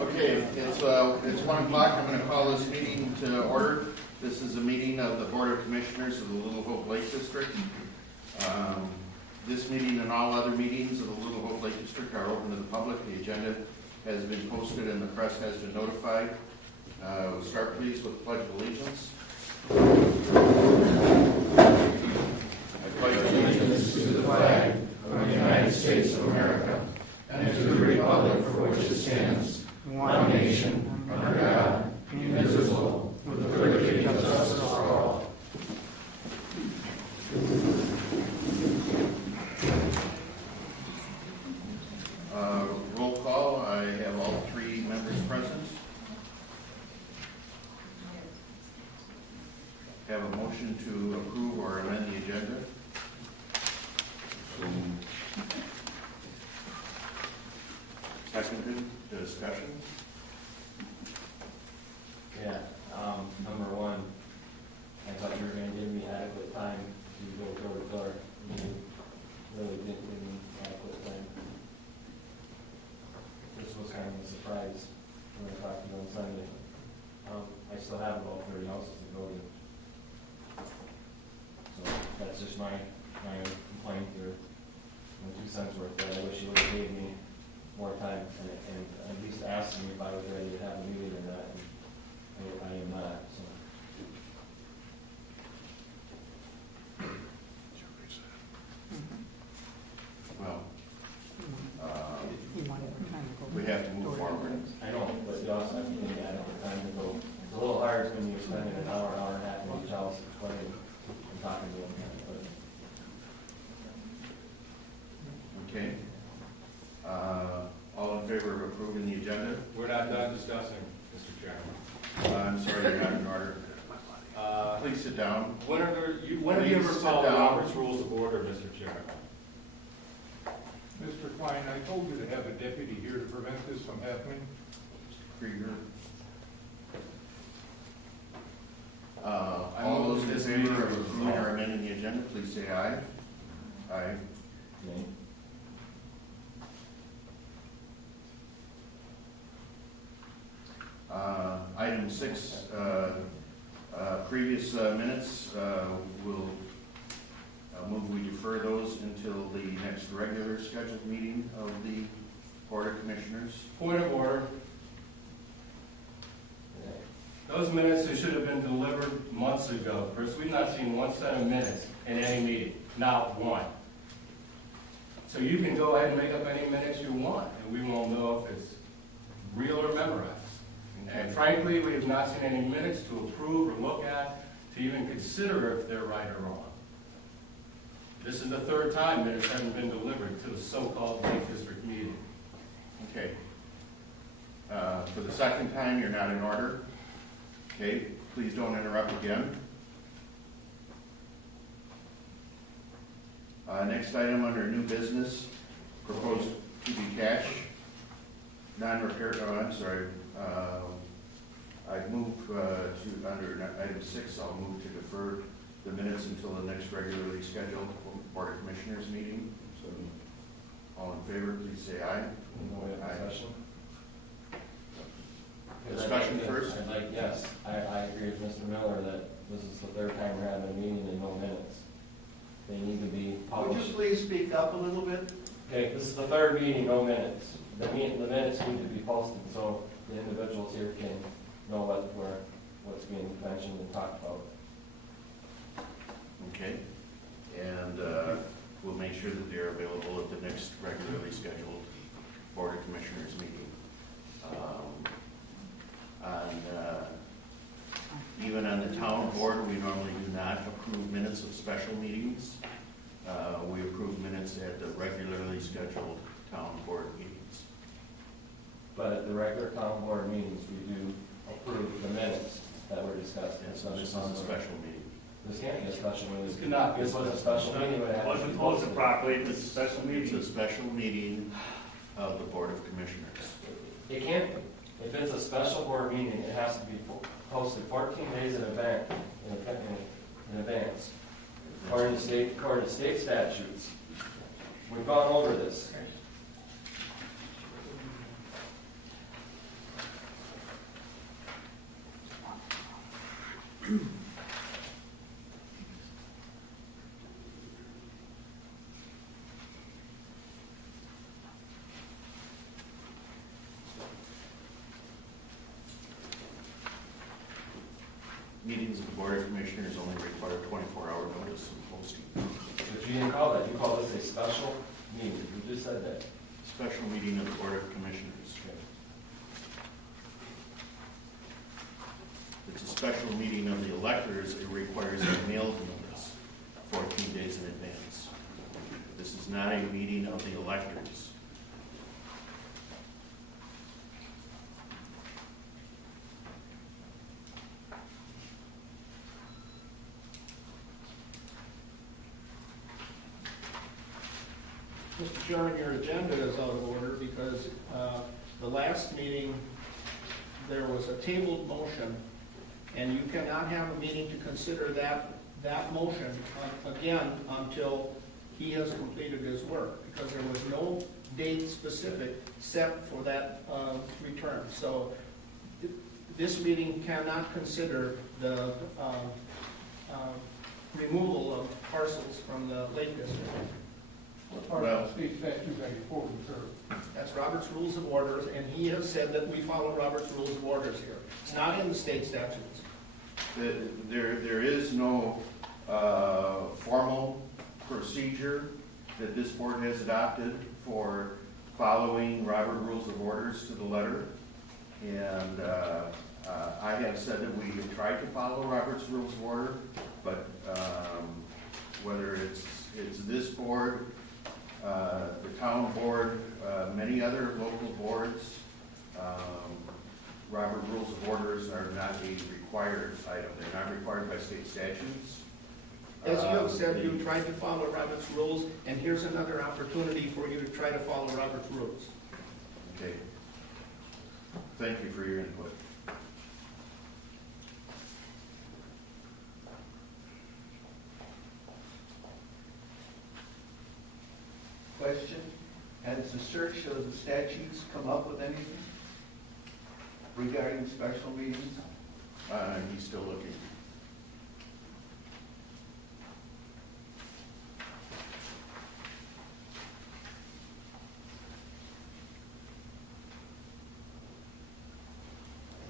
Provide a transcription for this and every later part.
Okay, it's 1 o'clock. I'm going to call this meeting to order. This is a meeting of the Board of Commissioners of the Little Hope Lake District. This meeting and all other meetings of the Little Hope Lake District are open to the public. The agenda has been posted and the press has been notified. We'll start please with the Pledge of Allegiance. I pledge allegiance to the flag of the United States of America and to the republic for which it stands, one nation, under God, indivisible, with liberty and justice for all. Roll call. I have all three members present. Have a motion to approve or amend the agenda. Seconded. Discussion. Yeah, number one, I thought you were going to give me adequate time to go door to door. You really didn't give me adequate time. This was kind of a surprise when I talked to you on Sunday. I still have about 30 houses to go to. So that's just my complaint or my 2 cents worth. That I wish you would have gave me more time and at least asked me if I was ready to have a meeting or not. And I am not. So. Well, we have to move forward. I know, but you also have to give me adequate time to go. It's a little hard when you're spending an hour and a half in each house explaining and talking to them. Okay. All in favor of approving the agenda? We're not done discussing, Mr. Chairman. I'm sorry, you're not in order. Please sit down. When have you ever followed Robert's Rules of Order, Mr. Chairman? Mr. Klein, I told you to have a deputy here to prevent this from happening. Krieger. All those in favor of approving or amending the agenda, please say aye. Aye. Okay. Item 6, previous minutes, we'll move we defer those until the next regular scheduled meeting of the Board of Commissioners. Point of order. Those minutes that should have been delivered months ago. Chris, we've not seen one set of minutes in any meeting, not one. So you can go ahead and make up any minutes you want, and we won't know if it's real or memorized. And frankly, we have not seen any minutes to approve or look at, to even consider if they're right or wrong. This is the 3rd time minutes haven't been delivered to the so-called Lake District meeting. Okay. For the 2nd time, you're not in order. Okay, please don't interrupt again. Next item under new business, proposed to be cash, non-repair, I'm sorry. I'd move to, under item 6, I'll move to defer the minutes until the next regularly scheduled Board of Commissioners meeting. So, all in favor, please say aye. Aye. Discussion first. Yes, I agree with Mr. Miller that this is the 3rd time we're having a meeting and no minutes. They need to be Would published. you please speak up a little bit? Okay, this is the 3rd meeting, no minutes. The minutes need to be posted so the individuals here can know what's being mentioned and talked about. Okay, and we'll make sure that they're available at the next regularly scheduled Board of Commissioners meeting. Even on the town board, we normally do not approve minutes of special meetings. We approve minutes at the regularly scheduled town board meetings. But at the regular town board meetings, we do approve the minutes that were discussed. And so this is a special meeting. This can't be a special meeting. This cannot be. This was a special meeting. It would have to Wasn't be posted posted. properly, it's a special It's a meeting. special meeting of the Board of Commissioners. It can't be. If it's a special board meeting, it has to be posted 14 days in advance, according to state statutes. We've gone over this. Meetings of the Board of Commissioners only require 24-hour notice and posting. But you didn't call that, you called this a special meeting, you just said that. Special meeting of the Board of Commissioners. It's a special meeting of the electors. It requires a mailed notice 14 days in advance. This is not a meeting of the electors. Mr. Chairman, your agenda is out of order because the last meeting, there was a tabled motion, and you cannot have a meeting to consider that motion again until he has completed his work, because there was no date specific set for that return. So this meeting cannot consider the removal of parcels from the Lake District. What part of the state statute are you quoting, sir? That's Robert's Rules of Orders, and he has said that we follow Robert's Rules of Orders here. It's not in the state statutes. There is no formal procedure that this board has adopted for following Robert Rules of Orders to the letter. And I have said that we have tried to follow Robert's Rules of Order, but whether it's this board, the town board, many other local boards, Robert Rules of Orders are not a required item. They're not required by state statutes. As you have said, you tried to follow Robert's Rules, and here's another opportunity for you to try to follow Robert's Rules. Okay. Thank you for your input. Question, has the search of the statutes come up with anything regarding special meetings? He's still looking.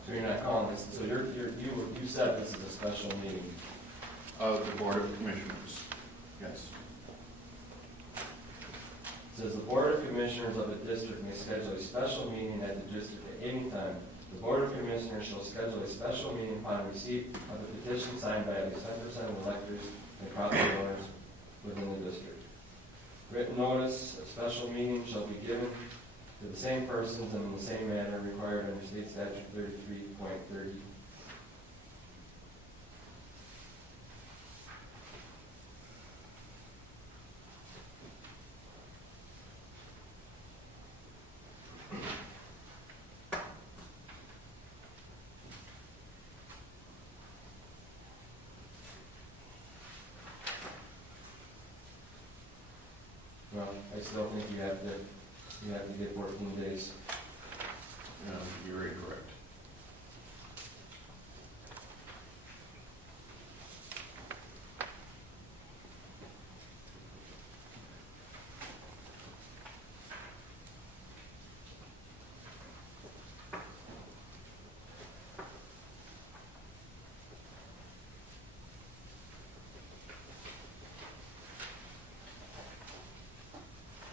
So you're not calling this, so you said this is a special meeting. Of the Board of Commissioners, yes. It says the Board of Commissioners of the district may schedule a special meeting at the district at any time. The Board of Commissioners shall schedule a special meeting upon receipt of a petition signed by at least 10% of electors and property owners within the district. Written notice of special meeting shall be given to the same persons and in the same manner required under state statute 33.30. Well, I still think you have to give 14 days. You're incorrect.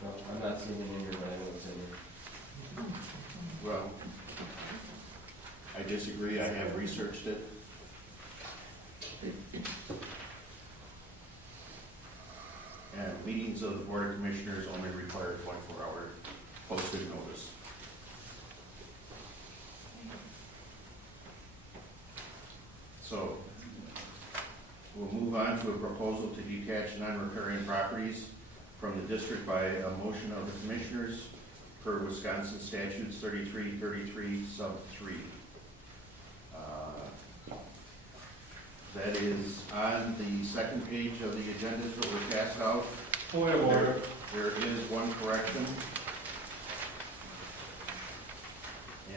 No, I'm not seeing it in here, but I know it's in here. Well, I disagree. I have researched it. And meetings of the Board of Commissioners only require 24-hour posted notice. So, we'll move on to a proposal to detach non-recurring properties from the district by a motion of the Commissioners per Wisconsin statutes 3333 sub 3. That is on the second page of the agenda that were passed out. Point of order. There is one correction.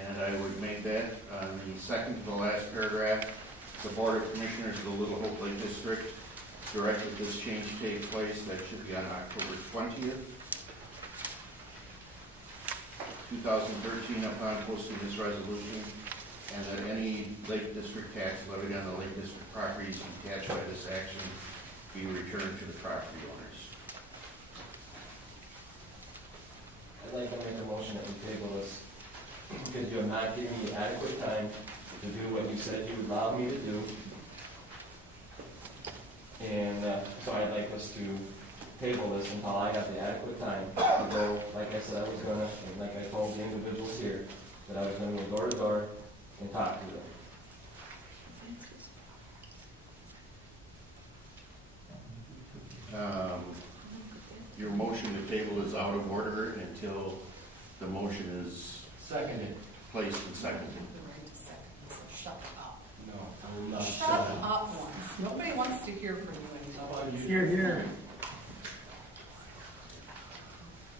And I would make that on the second to the last paragraph. The Board of Commissioners of the Little Hope Lake District directed this change take place. That should be on October 20th, 2013, upon posting this resolution, and that any Lake District tax levied on the Lake District properties attached by this action be returned to the property owners. I'd like to make a motion that we table this, because you have not given me adequate time to do what you said you would allow me to do. And so I'd like us to table this until I have the adequate time to go, like I said I was gonna, and like I told the individuals here, that I was gonna go door to door and talk to them. Your motion to table is out of order until the motion is Seconded. placed and seconded. Shut up. No, I will not. Shut up once. Nobody wants to hear from you anymore. Here, here.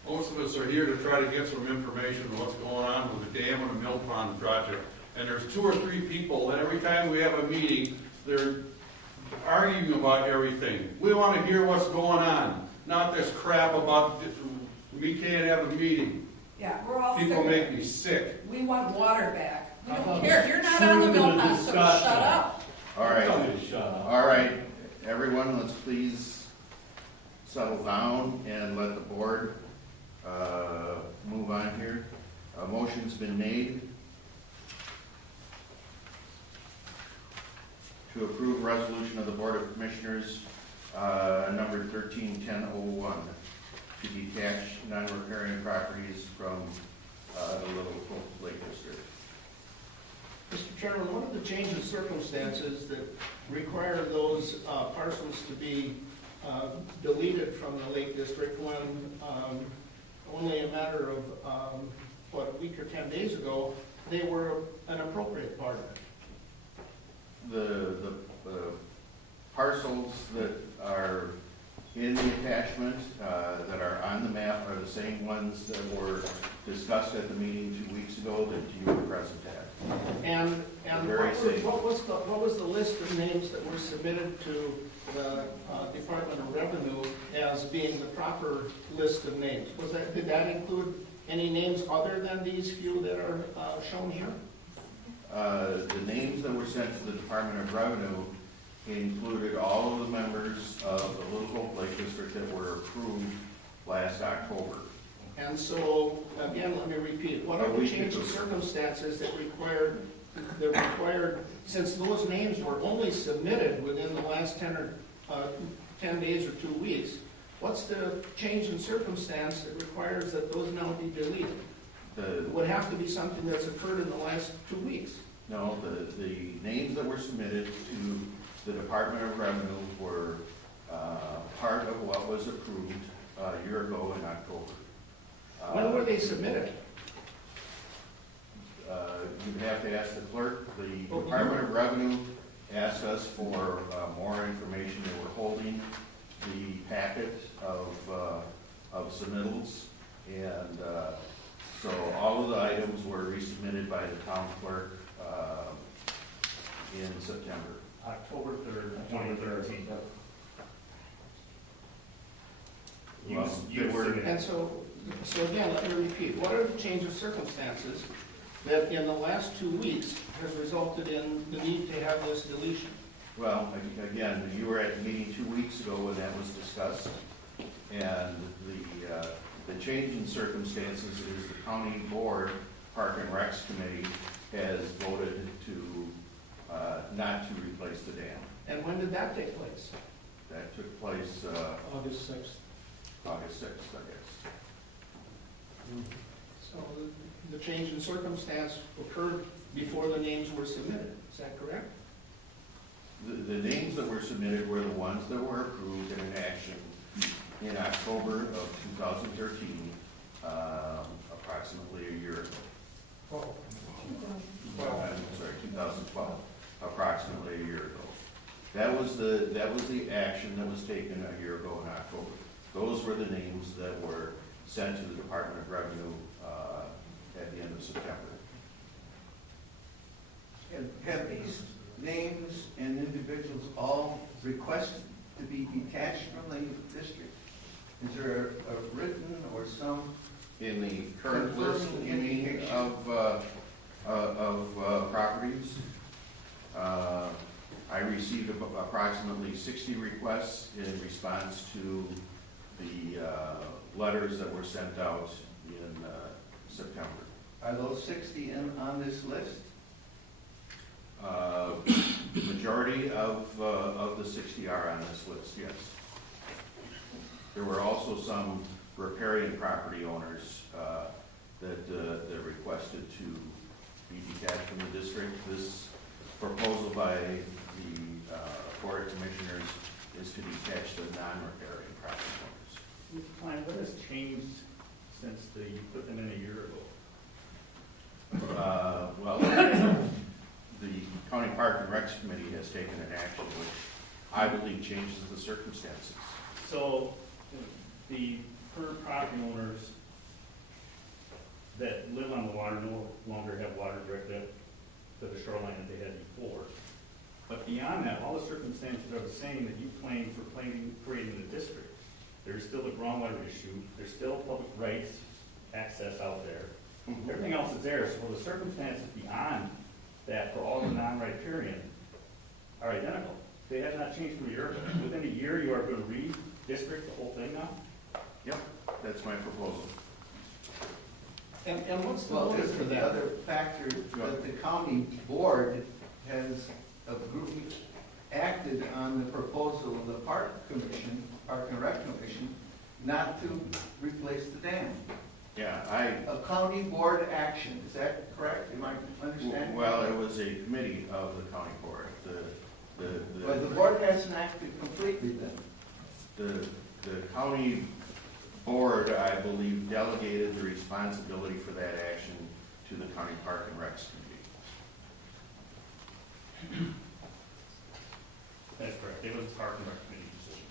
Most of us are here to try to get some information on what's going on with the dam and the mill pond project. And there's 2 or 3 people, and every time we have a meeting, they're arguing about everything. We want to hear what's going on, not this crap about we can't have a meeting. Yeah, we're all sick People of make it. me sick. We want water back. We How don't about care. You're not on the truth in mill the pond, so discussion? shut up. All right, Tell me to shut up. all right, everyone, let's please settle down and let the board move on here. A motion's been made to approve resolution of the Board of Commissioners, number 13-1001, to detach non-repairing properties from the Little Hope Lake District. Mr. Chairman, one of the change in circumstances that require those parcels to be deleted from the Lake District when only a matter of, a week or 10 days ago, they were an appropriate part of it. The parcels that are in the attachment, that are on the map, are the same ones that were discussed at the meeting 2 weeks ago that you were present at. And Very safe. what was the list of names that were submitted to the Department of Revenue as being the proper list of names? Did that include any names other than these few that are shown here? The names that were sent to the Department of Revenue included all of the members of the Little Hope Lake District that were approved last October. And so, again, let me repeat, what are the change of circumstances that required, since those names were only submitted within the last 10 days or 2 weeks, what's the change in circumstance that requires that those now be deleted? It would have to be something that's occurred in the last 2 weeks. No, the names that were submitted to the Department of Revenue were part of what was approved a year ago in October. When were they submitted? You'd have to ask the clerk. The Department of Revenue asked us for more information. They were holding the packet of submittals, and so all of the items were resubmitted by the town clerk in September. October 3rd, 2013. Well, they were, And so again, let me repeat, what are the change of circumstances that in the last 2 weeks has resulted in the need to have this deletion? well, again, you were at the meeting 2 weeks ago when that was discussed, and the change in circumstances is the county board, Park and Recs Committee, has voted to not to replace the dam. And when did that take place? That took place August 6th. August 6th, I guess. So the change in circumstance occurred before the names were submitted, is that correct? The names that were submitted were the ones that were approved in an action in October of 2013, approximately a year ago. I'm sorry, 2012, approximately a year ago. That was the action that was taken a year ago in October. Those were the names that were sent to the Department of Revenue at the end of September. Have these names and individuals all requested to be detached from the district? Is there a written or some? In the current list, you mean, of properties, I received approximately 60 requests in response to the letters that were sent out in September. Are those 60 on this list? The majority of the 60 are on this list, yes. There were also some riparian property owners that requested to be detached from the district. This proposal by the Board of Commissioners is to detach the non-riparian property owners. Mr. Klein, what has changed since you put them in a year ago? Well, the County Park and Recs Committee has taken an action which I believe changes the circumstances. So the current property owners that live on the water no longer have water directly to the shoreline that they had before. But beyond that, all the circumstances are the same that you claim for creating the district. There's still the groundwater issue, there's still public rights access out there. Everything else is there, so the circumstances beyond that for all the non-riparian are identical. They have not changed from a year ago. Within a year, you are going to re-district the whole thing now? Yep, that's my proposal. And what's the Well, motive there's for the that? other factor that the county board has acted on the proposal of the Park and Rec Commission, not to replace the dam. Yeah, A county board action, is that correct? Am I understanding? well, it was a committee of the county board. But the board hasn't acted completely then. The county board, I believe, delegated the responsibility for that action to the County Park and Recs Committee. That's correct. It was a Park and Rec Committee decision.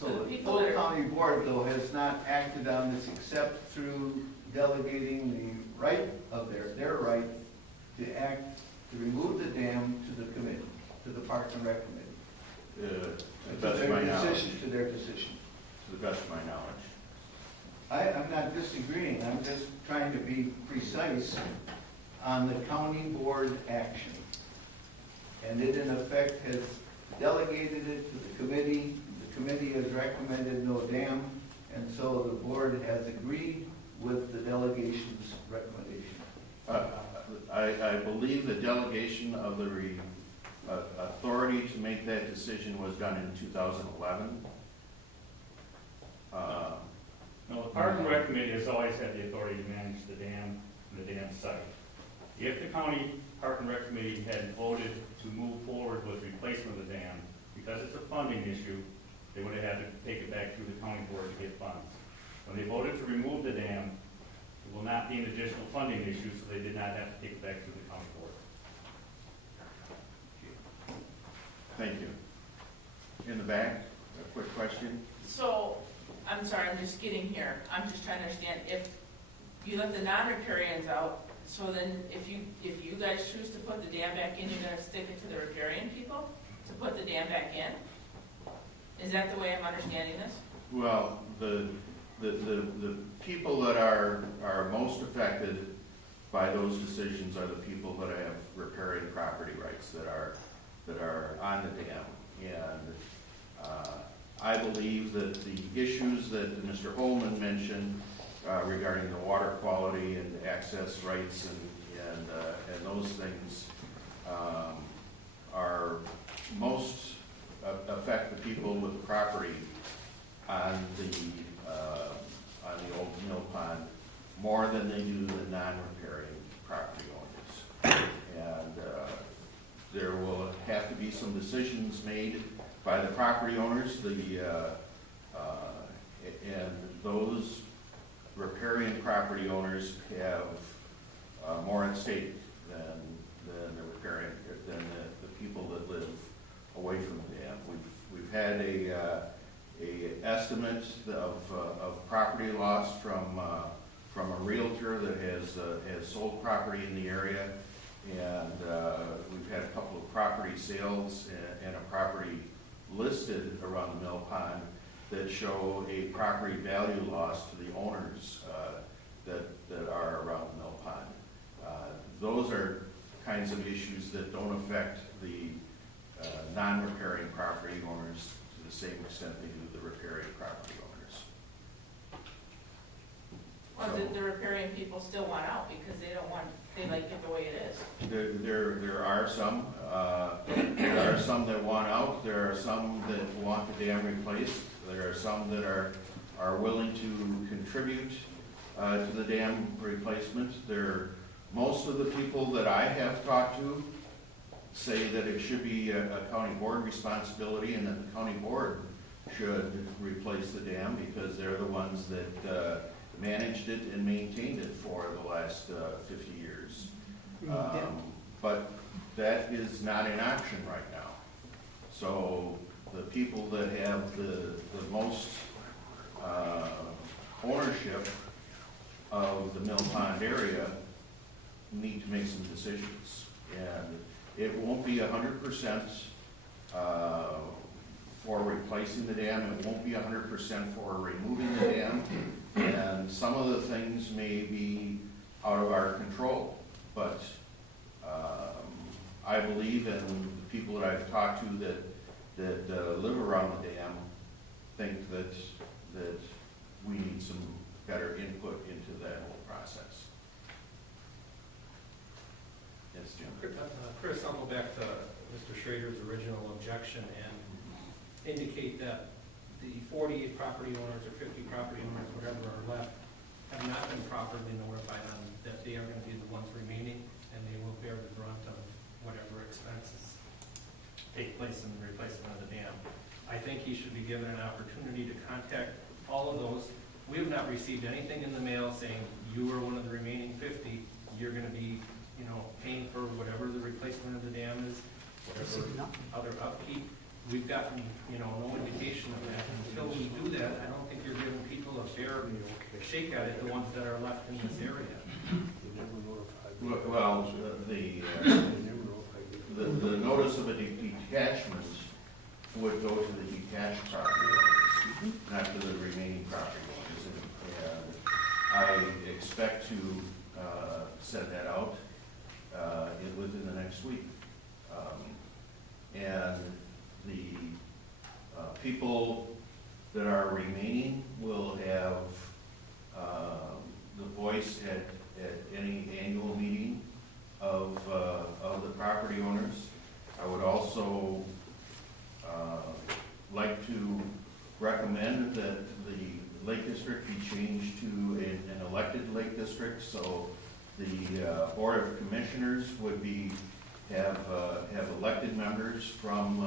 So The the people full that are- county board, though, has not acted on this except through delegating the right of their right to act, to remove the dam to the committee, to the Park and Rec Committee. To the best of my knowledge. To their decision. To the best of my knowledge. I'm not disagreeing, I'm just trying to be precise on the county board action. And it in effect has delegated it to the committee has recommended no dam, and so the board has agreed with the delegation's recommendation. I believe the delegation of the authority to make that decision was done in 2011. No, the Park and Rec Committee has always had the authority to manage the dam and the dam site. If the County Park and Rec Committee had voted to move forward with replacement of the dam, because it's a funding issue, they would have had to take it back through the county board to get funds. When they voted to remove the dam, it will not be an additional funding issue, so they did not have to take it back through the county board. Thank you. In the back, a quick question. So, I'm sorry, I'm just getting here. I'm just trying to understand, if you let the non-riparians out, so then if you guys choose to put the dam back in, you're gonna stick it to the riparian people to put the dam back in? Is that the way I'm understanding this? Well, the people that are most affected by those decisions are the people that have riparian property rights that are on the dam. And I believe that the issues that Mr. Holman mentioned regarding the water quality and access rights and those things are most affect the people with property on the old mill pond more than they do the non-riparian property owners. And there will have to be some decisions made by the property owners. And those riparian property owners have more at stake than the people that live away from the dam. We've had of property loss from a realtor that has sold property in the area. And we've had a couple of property sales and a property listed around the mill pond that show a property value loss to the owners that are around the mill pond. Those are kinds of issues that don't affect the non-repairing property owners to the same extent they do the repairing property owners. Well, the riparian people still want out because they don't want, they like it the way it is. There are some. There are some that want out. There are some that want the dam replaced. There are some that are willing to contribute to the dam replacement. Most of the people that I have talked to say that it should be a county board responsibility and that the county board should replace the dam because they're the ones that managed it and maintained it for the last 50 years. But that is not in action right now. So the people that have the most ownership of the Mill Pond area need to make some decisions. And it won't be 100% for replacing the dam. It won't be 100% for removing the dam. And some of the things may be out of our control. But I believe, and the people that I've talked to that live around the dam think that we need some better input into that whole process. Yes, Jim? Chris, I'll go back to Mr. Schrader's original objection and indicate that the 48 property owners or 50 property owners, whatever are left, have not been properly notified on that they are going to be the ones remaining, and they will bear the brunt of whatever expenses take place in the replacement of the dam. I think he should be given an opportunity to contact all of those. We have not received anything in the mail saying you are one of the remaining 50. You're going to be, paying for whatever the replacement of the dam is, whatever other upkeep. We've gotten, no indication of that. Until we do that, I don't think you're giving people a fair shake at it, the ones that are left in this area. Well, the notice of a detachment would go to the detached property owners, not to the remaining property owners. And I expect to send that out within the next week. And the people that are remaining will have the voice at any annual meeting of the property owners. I would also like to recommend that the Lake District be changed to an elected Lake District, so the Board of Commissioners would have elected members from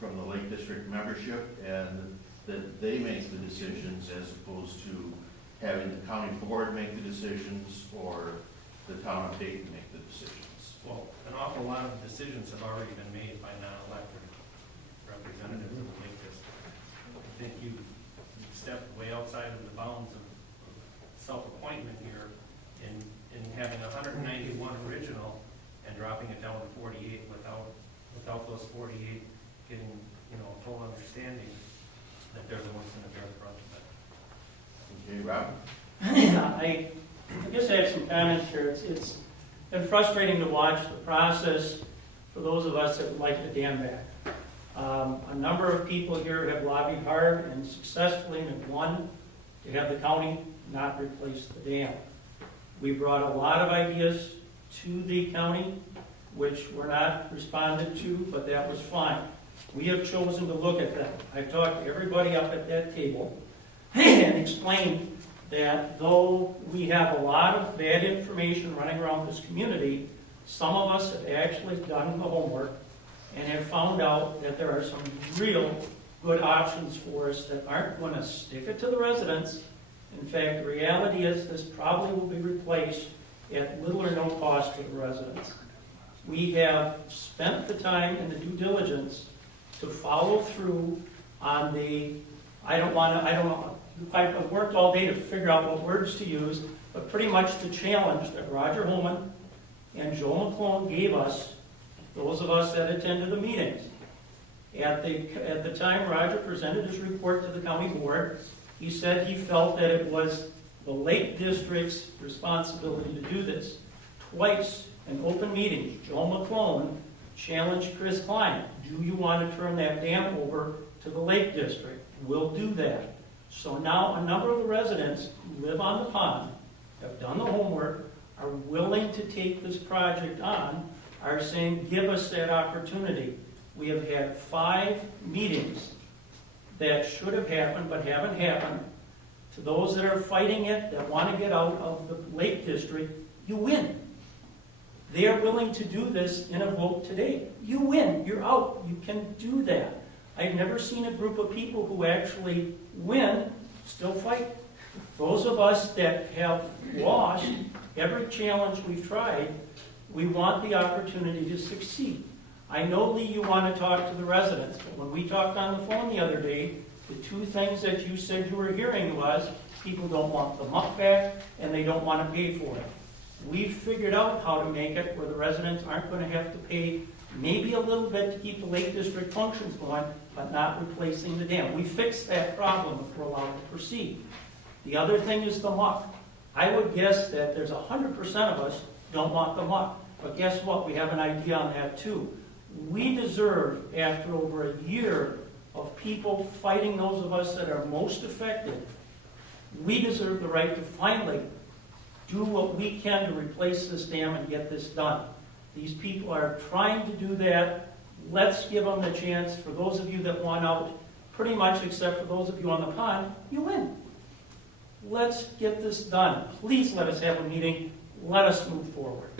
the Lake District membership, and that they make the decisions as opposed to having the county board make the decisions or the town of Dayton make the decisions. Well, an awful lot of decisions have already been made by non-elected representatives of the Lake District. I think you've stepped way outside of the bounds of self-appointment here in having 191 original and dropping it down to 48 without those 48 getting, full understanding that they're the ones in the bear the brunt of it. Okay, Rob? I guess I have some comments here. It's been frustrating to watch the process for those of us that would like the dam back. A number of people here have lobbied hard and successfully and have won to have the county not replace the dam. We brought a lot of ideas to the county, which were not responded to, but that was fine. We have chosen to look at them. I've talked to everybody up at that table and explained that though we have a lot of bad information running around this community, some of us have actually done the homework and have found out that there are some real good options for us that aren't going to stick it to the residents. In fact, the reality is this probably will be replaced at little or no cost to the residents. We have spent the time and the due diligence to follow through on I've worked all day to figure out what words to use, but pretty much the challenge that Roger Holman and Joe McClone gave us, those of us that attended the meetings. At the time Roger presented his report to the county board, he said he felt that it was the Lake District's responsibility to do this. Twice in open meetings, Joe McClone challenged Chris Klein, do you want to turn that dam over to the Lake District? We'll do that. So now a number of the residents who live on the pond, have done the homework, are willing to take this project on, are saying, give us that opportunity. We have had 5 meetings that should have happened but haven't happened. To those that are fighting it, that want to get out of the Lake District, you win. They are willing to do this in a vote today. You win. You're out. You can do that. I've never seen a group of people who actually win still fight. Those of us that have lost every challenge we've tried, we want the opportunity to succeed. I know, Lee, you want to talk to the residents, but when we talked on the phone the other day, the 2 things that you said you were hearing was people don't want the muck back and they don't want to pay for it. We've figured out how to make it where the residents aren't going to have to pay maybe a little bit to keep the Lake District functions going, but not replacing the dam. We fixed that problem if we're allowed to proceed. The other thing is the muck. I would guess that there's 100% of us don't want the muck. But guess what? We have an idea on that too. We deserve, after over a year of people fighting those of us that are most affected, we deserve the right to finally do what we can to replace this dam and get this done. These people are trying to do that. Let's give them the chance. For those of you that want out, pretty much except for those of you on the pond, you win. Let's get this done. Please let us have a meeting. Let us move forward.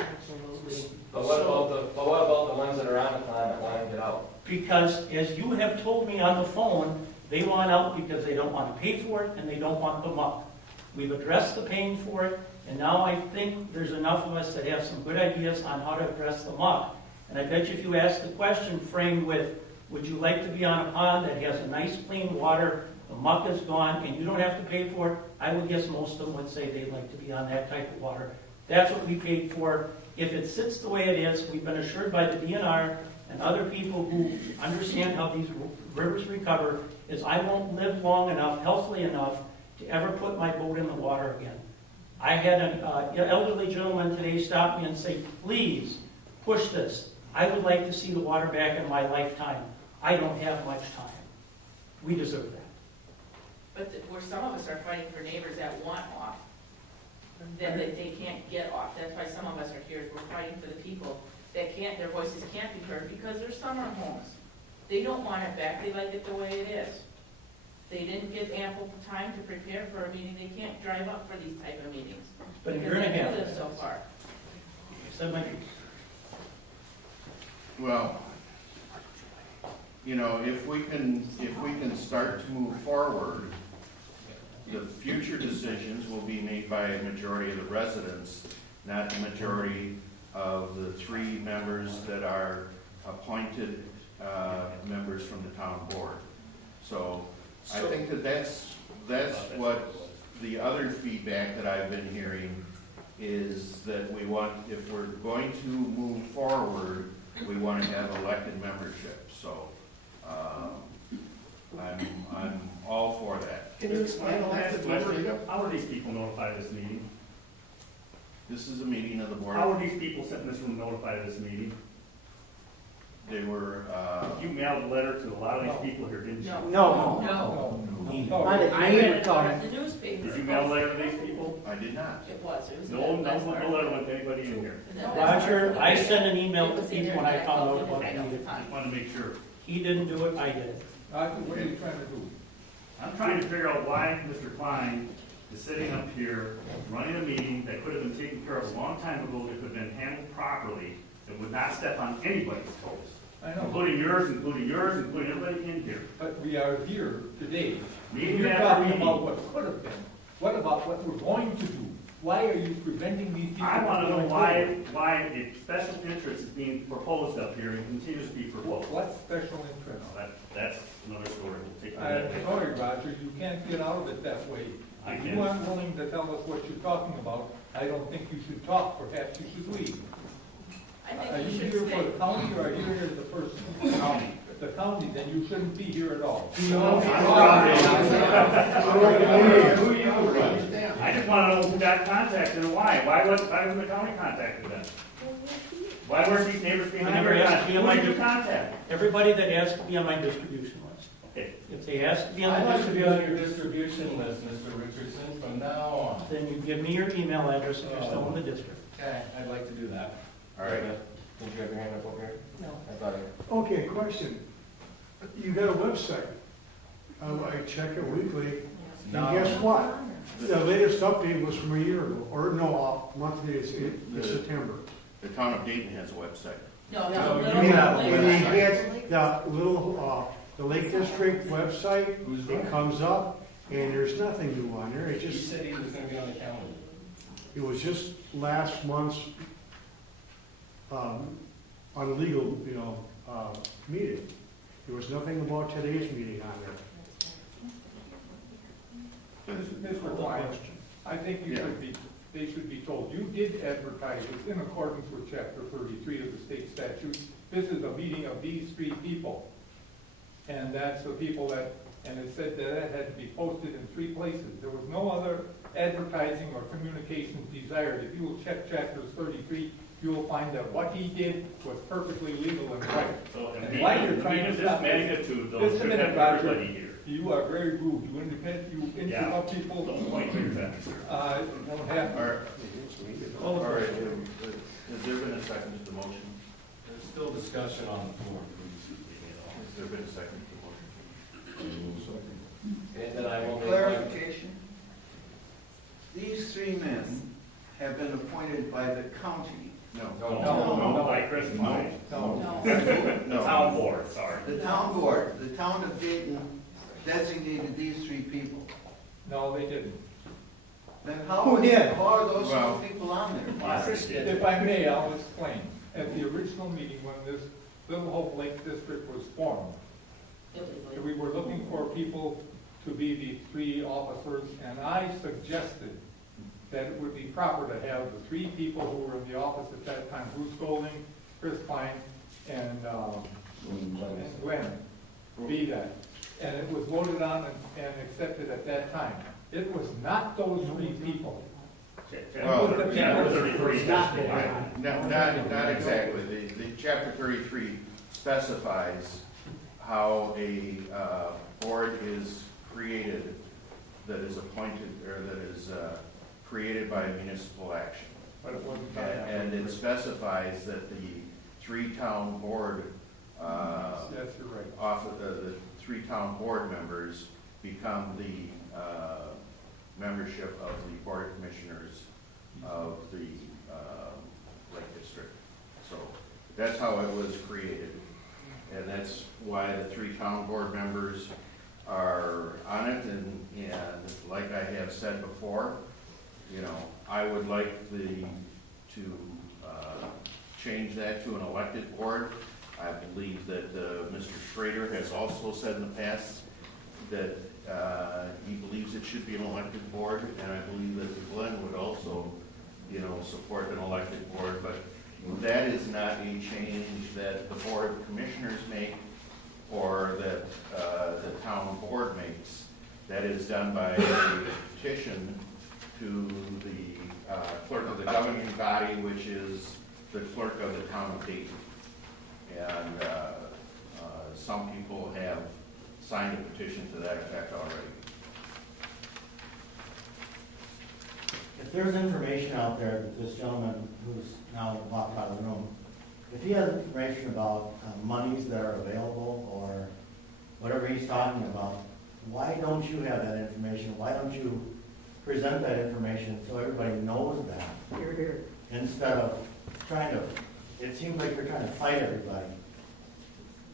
But what about the ones that are on the pond that want to get out? Because as you have told me on the phone, they want out because they don't want to pay for it and they don't want the muck. We've addressed the paying for it, and now I think there's enough of us that have some good ideas on how to address the muck. And I bet you if you ask the question framed with, would you like to be on a pond that has a nice clean water, the muck is gone, and you don't have to pay for it, I would guess most of them would say they'd like to be on that type of water. That's what we paid for. If it sits the way it is, we've been assured by the DNR and other people who understand how these rivers recover, is I won't live long enough, healthily enough, to ever put my boat in the water again. I had an elderly gentleman today stop me and say, please, push this. I would like to see the water back in my lifetime. I don't have much time. We deserve that. But where some of us are fighting for neighbors that want off, that they can't get off. That's why some of us are here. We're fighting for the people that can't, their voices can't be heard because they're summer homes. They don't want it back. They like it the way it is. They didn't get ample time to prepare for a meeting. They can't drive up for these type of meetings. But a because year and a they half. live so far. Said my piece. Well, you know, if we can start to move forward, the future decisions will be made by a majority of the residents, not the majority of the 3 members that are appointed members from the town board. So I think that's what the other feedback that I've been hearing is that we want, if we're going to move forward, we want to have elected membership. So I'm all for that. Can you explain elected membership? How were these people notified of this meeting? This is a meeting of the board. How were these people sitting in this room notified of this meeting? They were, You mailed a letter to a lot of these people here, didn't you? No. No. I read it in the newspaper. Did you mail a letter to these people? I did not. It was. It was. No letter went to anybody in here. Roger, I sent an email to people when I found out about the meeting. Just wanted to make sure. He didn't do it, I did it. What are you trying to do? I'm trying to figure out why Mr. Klein is sitting up here running a meeting that could have been taken care of a long time ago, that could have been handled properly, that would not step on anybody's toes. I know, Including yours, including everybody in here. but we are here today. Meeting You're after talking meeting. about what could have been. What about what we're going to do? Why are you preventing these people? I want to from know going forward? why a special interest is being proposed up here and continues to be proposed. What special interest? That's another story. We'll take I'm that. sorry, Roger, you can't get out of it that way. I If can't. you aren't willing to tell us what you're talking about, I don't think you should talk. Perhaps you should leave. I Are think you you should here for stay. the county or are you here as a person? County. The county, then you shouldn't be here at all. Who you? I just want to know who got contacted and why. Why wasn't the county contacted then? Why weren't these neighbors behind Never your asked Who me, am I did you just- contact? Everybody that asked to be on my distribution list. Okay. If they ask to be on I'd the like to be on distribution, your distribution list, Mr. Richardson, from now on. then you give me your email address if you're still in the district. Okay, I'd like to do that. All right. Did you have your hand up over here? No. I thought I. Okay, question. You got a website. I check it weekly, No. and guess what? The latest update was from a year ago, or no, monthly is in September. The town of Dayton has a website. No, No, no, you little, mean When you little- get the little, the Lake District website, Who's it right? comes up, and there's nothing new on there. It He just, said he was gonna be on the calendar. it was just last month's, on a legal, meeting. There was nothing about today's meeting on there. Mr. Klein, I think they should be told, you did advertise, it's in accordance with chapter 33 of the state statute. This is a meeting of these three people. And that's the people that, and it said that it had to be posted in 3 places. There was no other advertising or communications desired. If you will check chapters 33, you will find that what he did was perfectly legal and right. So, And why you're trying to this stop this- magnitude, though, Just a should minute, have Roger. everybody here. You are very rude. You interrupt people. Don't point fingers at me, sir. Don't have All to. right. All right. Has there been a second to the motion? There's still discussion on the floor. Has there been a second to the motion? And then I will make my. Clarification. These 3 men have been appointed by the county. No. No, by Chris Klein. No. The No. town board, sorry. The town board, the town of Dayton designated these 3 people. No, they didn't. Then how Who did? how are those Well- 3 people on there? Chris did. If I may, I'll explain. At the original meeting, when this Little Hope Lake District was formed, we were looking for people to be the 3 officers, and I suggested that it would be proper to have the 3 people who were in the office at that time, Bruce Golding, Chris Klein, and Glenn, be that. And it was voted on and accepted at that time. It was not those 3 people. Well, Chapter 33. Not exactly. The chapter 33 specifies how a board is created that is appointed, or that is created by municipal action. But it wasn't done that way. And it specifies that the 3 town board, Yes, you're right. the 3 town board members become the membership of the Board of Commissioners of the Lake District. So that's how it was created. And that's why the 3 town board members are on it. And like I have said before, I would like to change that to an elected board. I believe that Mr. Schrader has also said in the past that he believes it should be an elected board, and I believe that Glenn would also, support an elected board, but that is not a change that the Board of Commissioners make or that the town board makes. That is done by a petition to the clerk of the governing body, which is the clerk of the town of Dayton. And some people have signed a petition to that effect already. If there's information out there that this gentleman who's now walked out of the room, if he has information about monies that are available or whatever he's talking about, why don't you have that information? Why don't you present that information so everybody knows that? Here, here. Instead of trying to, it seems like you're trying to fight everybody.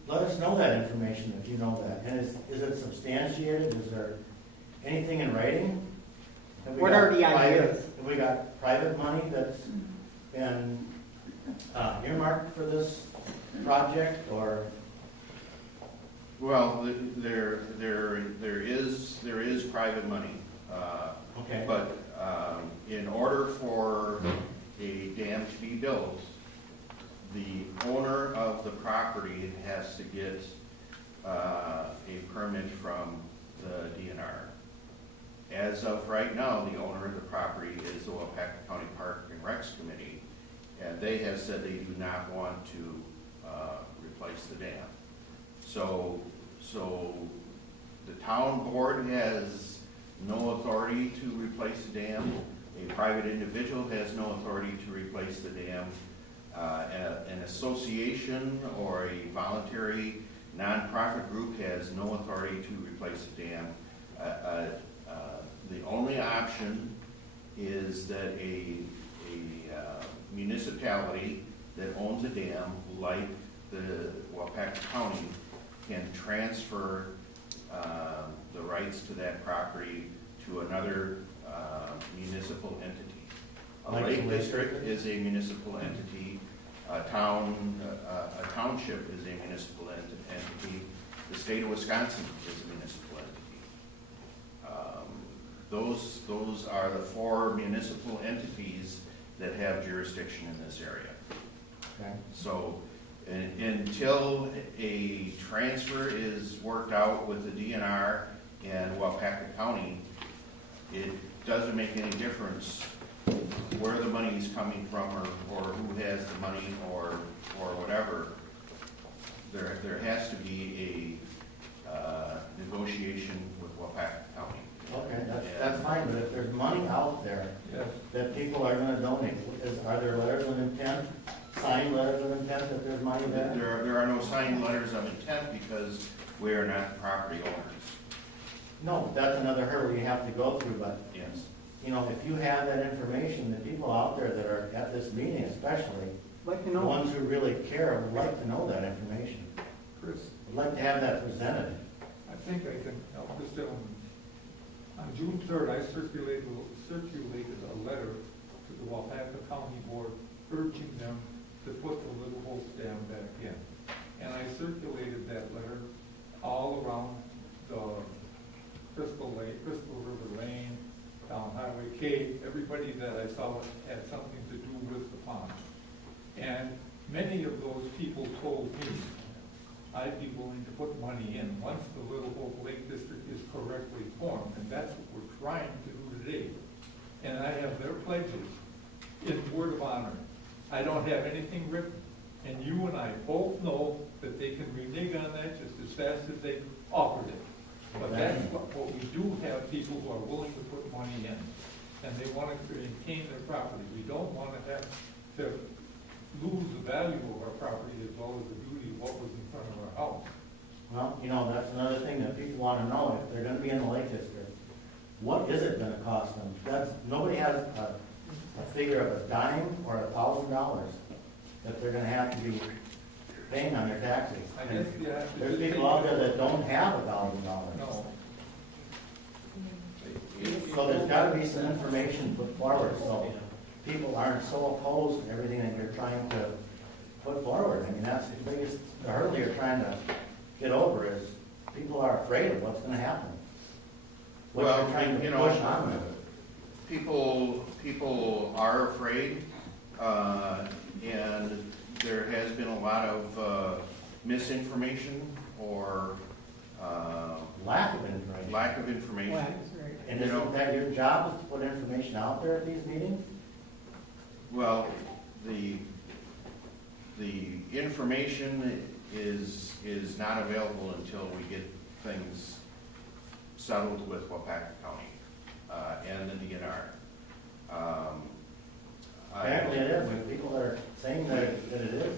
Let us know that information if you know that. And is it substantiated? Is there anything in writing? Have we What got are the private- ideas? Have we got private money that's been earmarked for this project, or? Well, there is private money. Okay. But in order for a dam to be built, the owner of the property has to get a permit from the DNR. As of right now, the owner of the property is the Wapaka County Park and Recs Committee, and they have said they do not want to replace the dam. So the town board has no authority to replace the dam. A private individual has no authority to replace the dam. An association or a voluntary nonprofit group has no authority to replace the dam. The only option is that a municipality that owns a dam, like the Wapaka County, can transfer the rights to that property to another municipal entity. A Like lake the lake district is a municipal entity. A township is a municipal entity. The state of Wisconsin is a municipal entity. Those are the 4 municipal entities that have jurisdiction in this area. Okay. So until a transfer is worked out with the DNR and Wapaka County, it doesn't make any difference where the money is coming from or who has the money or whatever. There has to be a negotiation with Wapaka County. Okay, that's fine, but if there's money out there Yes. that people are gonna donate, are there letters of intent, signed letters of intent that there's money there? There are no signed letters of intent because we are not property owners. No, that's another hurdle you have to go through, but, Yes. you know, if you have that information, the people out there that are at this meeting especially, the ones who really care would like to know that information. Chris, Would like to have that presented. I think I can help this gentleman. On June 3rd, I circulated a letter to the Wapaka County Board urging them to put the Little Hope Dam back in. And I circulated that letter all around the Crystal River Lane, down Highway K, everybody that I saw had something to do with the pond. And many of those people told me I'd be willing to put money in once the Little Hope Lake District is correctly formed, and that's what we're trying to do today. And I have their pledges in word of honor. I don't have anything written, and you and I both know that they can renege on that just as fast as they offered it. But that's what we do have people who are willing to put money in, and they want to maintain their property. We don't want to have to lose the value of our property as well as the beauty of what was in front of our house. Well, you know, that's another thing that people want to know, if they're gonna be in the Lake District, what is it gonna cost them? Nobody has a figure of a dime or $1,000 that they're gonna have to be paying on their taxes. I guess you have to. There's people out there that don't have $1,000. No. So there's gotta be some information put forward, so people aren't so opposed to everything that you're trying to put forward. I mean, that's the biggest hurdle you're trying to get over, is people are afraid of what's gonna happen. What Well, you're trying to you know, push on them. People are afraid, and there has been a lot of misinformation or Lack of information. lack of information. And You know- isn't that your job, is to put information out there at these meetings? Well, the information is not available until we get things settled with Wapaka County and the DNR. Apparently it is, when people are saying that it is.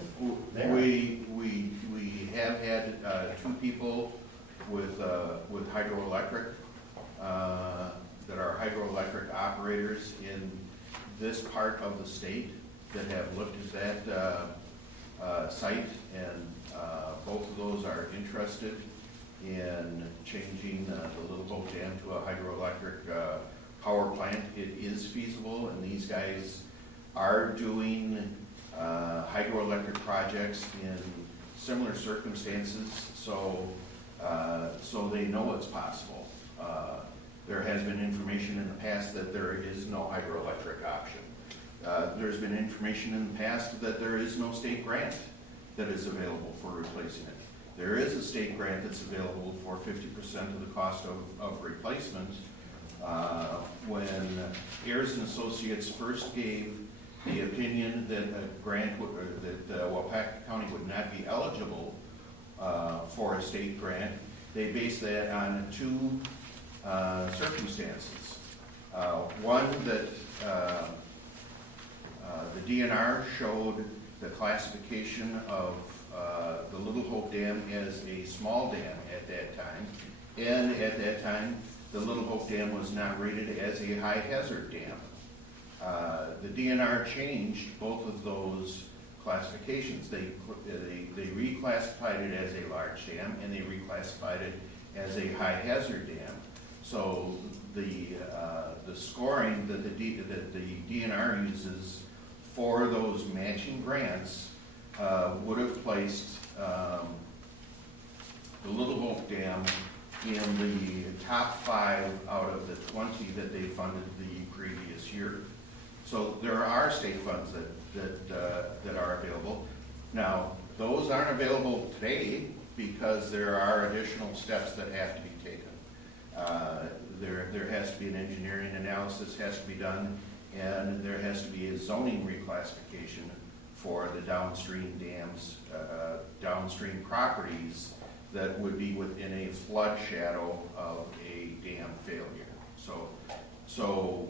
there. We have had 2 people with hydroelectric that are hydroelectric operators in this part of the state that have looked at that site, and both of those are interested in changing the Little Hope Dam to a hydroelectric power plant, it is feasible, and these guys are doing hydroelectric projects in similar circumstances, so they know it's possible. There has been information in the past that there is no hydroelectric option. There's been information in the past that there is no state grant that is available for replacing it. There is a state grant that's available for 50% of the cost of replacement. When Ayers and Associates first gave the opinion that a grant would, or that Waupaca County would not be eligible for a state grant, they based that on two circumstances. One, that the DNR showed the classification of the Little Hope Dam as a small dam at that time, and at that time, the Little Hope Dam was not rated as a high hazard dam. The DNR changed both of those classifications. They reclassified it as a large dam, and they reclassified it as a high hazard dam. So the scoring that the DNR uses for those matching grants would have placed the Little Hope Dam in the top 5 out of the 20 that they funded the previous year. So there are state funds that are available. Now, those aren't available today because there are additional steps that have to be taken. There has to be an engineering analysis has to be done, and there has to be a zoning reclassification for the downstream dams, downstream properties that would be within a flood shadow of a dam failure. So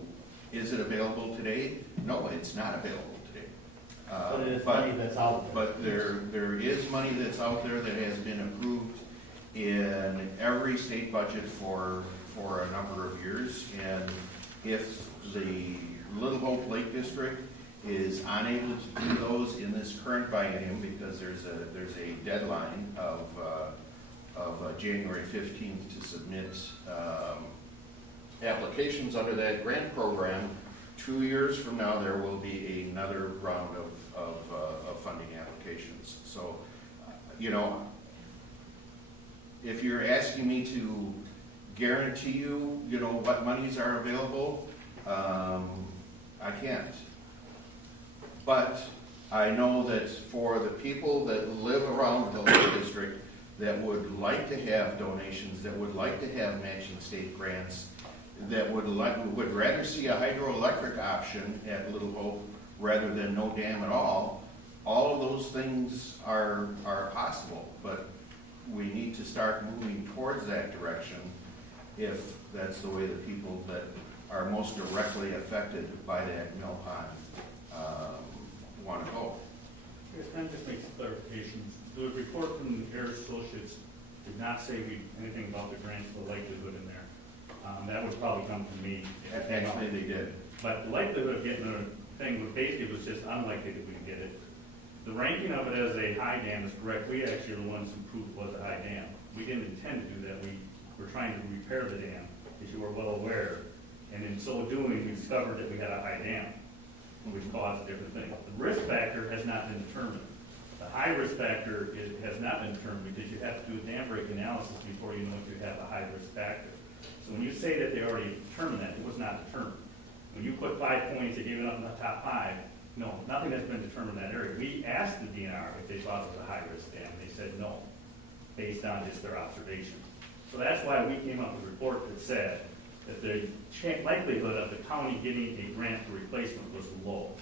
is it available today? No, it's not available today. But it's money that's out there. But there is money that's out there that has been approved in every state budget for a number of years. And if the Little Hope Lake District is unable to do those in this current biennium because there's a deadline of January 15th to submit applications under that grant program, 2 years from now there will be another round of funding applications. So, if you're asking me to guarantee you, what monies are available, I can't. But I know that for the people that live around the Lake District that would like to have donations, that would like to have matching state grants, that would rather see a hydroelectric option at Little Hope rather than no dam at all of those things are possible. But we need to start moving towards that direction if that's the way the people that are most directly affected by that mill pond want to go. Yes, can I just make some clarifications? The report from the Ayers Associates did not say anything about the grants for the likelihood in there. That would probably come from me. Actually, they did. But the likelihood of getting a thing, basically was just unlikely that we could get it. The ranking of it as a high dam is correct. We actually are the ones who proved it was a high dam. We didn't intend to do that. We were trying to repair the dam, as you are well aware. And in so doing, we discovered that we had a high dam, which caused a different thing. The risk factor has not been determined. The high risk factor has not been determined because you have to do a dam break analysis before you know if you have a high risk factor. So when you say that they already determined that, it was not determined. When you put 5 points, they gave it up in the top 5. No, nothing has been determined in that area. We asked the DNR if they thought it was a high risk dam. They said no, based on just their observation. So that's why we came up with a report that said that the likelihood of the county getting a grant for replacement was low.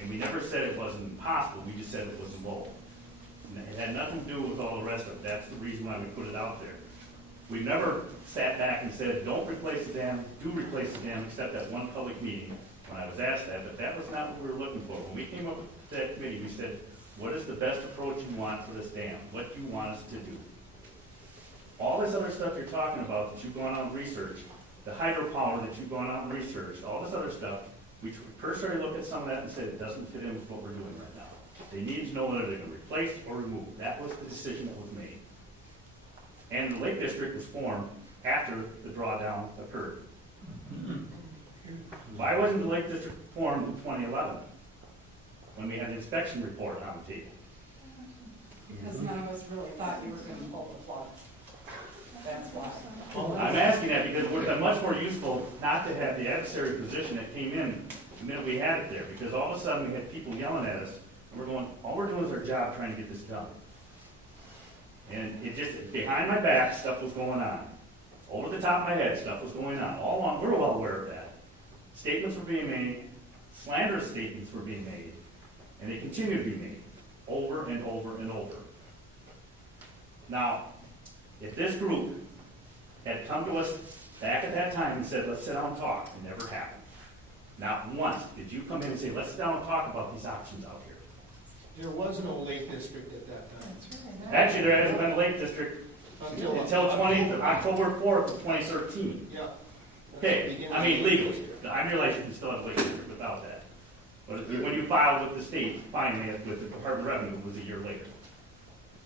And we never said it wasn't impossible, we just said it was low. And it had nothing to do with all the rest of it. That's the reason why we put it out there. We never sat back and said, don't replace the dam, do replace the dam, except at one public meeting when I was asked that, but that was not what we were looking for. When we came up with that committee, we said, what is the best approach you want for this dam? What do you want us to do? All this other stuff you're talking about that you've gone out and researched, the hydropower that you've gone out and researched, all this other stuff, we cursory looked at some of that and said it doesn't fit in with what we're doing right now. They need to know whether they're going to replace or remove. That was the decision that was made. And the Lake District was formed after the drawdown occurred. Why wasn't the Lake District formed in 2011? When we had the inspection report on the table? Because none of us really thought you were gonna pull the plug. That's why. I'm asking that because it would have been much more useful not to have the adversary position that came in the minute we had it there, because all of a sudden we had people yelling at us, and we're going, all we're doing is our job trying to get this done. And it just, behind my back, stuff was going on. Over the top of my head, stuff was going on. All along, we're well aware of that. Statements were being made, slanderous statements were being made, and they continue to be made, over and over and over. Now, if this group had come to us back at that time and said, let's sit down and talk, it never happened. Not once did you come in and say, let's sit down and talk about these options out here. There was no Lake District at that time. Actually, there hasn't been a Lake District until October 4th of 2013. Yeah. Okay, I mean legally. I realize you can still have a Lake District without that. But when you filed with the state, finally, with the Department of Revenue, it was a year later.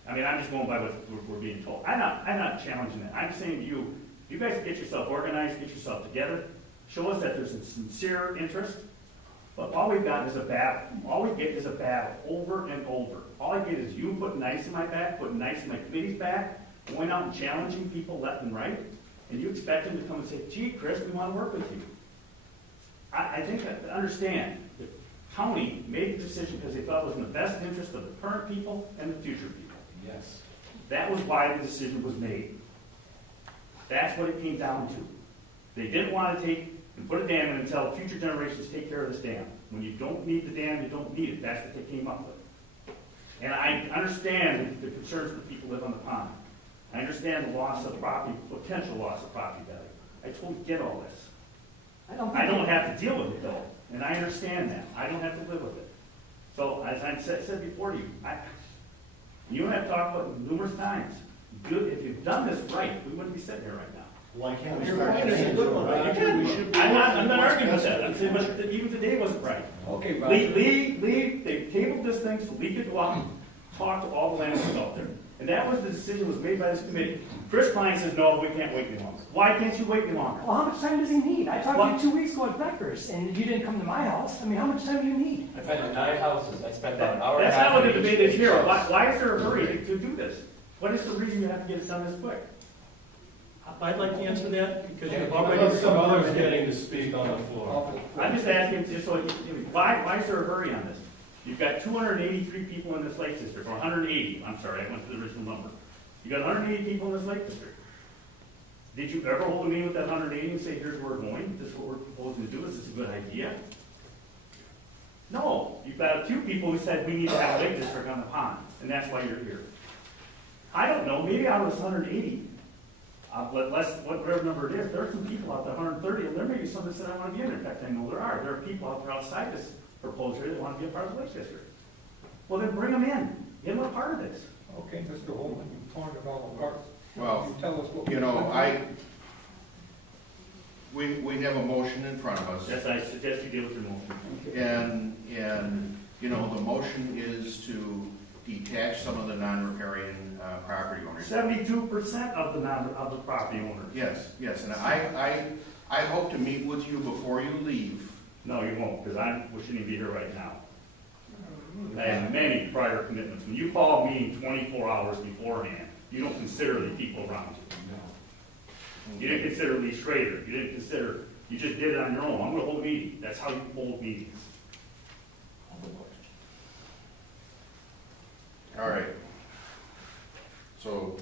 I mean, I'm just going by what we're being told. I'm not challenging that. I'm saying to you, you guys get yourself organized, get yourself together, show us that there's a sincere interest. But all we've got is a battle. All we get is a battle over and over. All I get is you putting ice in my back, putting ice in my committee's back, going out and challenging people left and right, and you expect them to come and say, gee, Chris, we want to work with you. I think that to understand, the county made the decision because they thought it was in the best interest of the current people and the future people. Yes. That was why the decision was made. That's what it came down to. They didn't want to take and put a dam in until future generations take care of this dam. When you don't need the dam, you don't need it. That's what they came up with. And I understand the concerns that people live on the pond. I understand the loss of property, potential loss of property value. I totally get all this. I don't have to deal with it though, and I understand that. I don't have to live with it. So as I said before to you, you and I have talked about it numerous times. If you've done this right, we wouldn't be sitting here right now. Why can't we Your start? point is a good one, Roger. We should be I'm not working arguing with towards that. I'm saying, but even today wasn't right. Okay, Leave, they tabled this thing so we could go out and talk to all the landowners out there. And that was the decision was made by this committee. Chris Klein says, no, we can't wait any longer. Why can't you wait any longer? Well, how much time does he need? I talked to you 2 weeks ago at breakfast, and you didn't come to my house. I mean, how much time do you need? I've been to 9 houses, I spent that hour and a That's half. not what the in debate each is here. house. Why is there a hurry to do this? What is the reason you have to get it done this quick? I'd like to answer that because you've How already. about some others getting to speak on the floor? I'm just asking, just so, why is there a hurry on this? You've got 283 people in this lake district, or 180, I'm sorry, I went to the original number. You got 180 people in this lake district. Did you ever hold a meeting with that 180 and say, here's where we're going, this is what we're proposing to do, is this a good idea? No, you've got a few people who said we need to have a lake district on the pond, and that's why you're here. I don't know, maybe out of this 180, whatever number it is, there are some people out there, 130, and there may be some that said, I want to be in there. In fact, I know there are. There are people out there outside this proposal here that want to be a part of the lake district. Well, then bring them in. Get them a part of this. Okay, Mr. Holman, you've torn it all apart. Well, You tell us what. you know, we have a motion in front of us. Yes, I suggest you deal with your motion. And, you know, the motion is to detach some of the non-riparian property owners. 72% of the property owners. Yes, and I hope to meet with you before you leave. No, you won't, because we shouldn't even be here right now. I have many prior commitments. When you call a meeting 24 hours beforehand, you don't consider the people around you. You didn't consider Lee Schrader. You just did it on your own. I'm going to hold a meeting. That's how you hold meetings. All right. So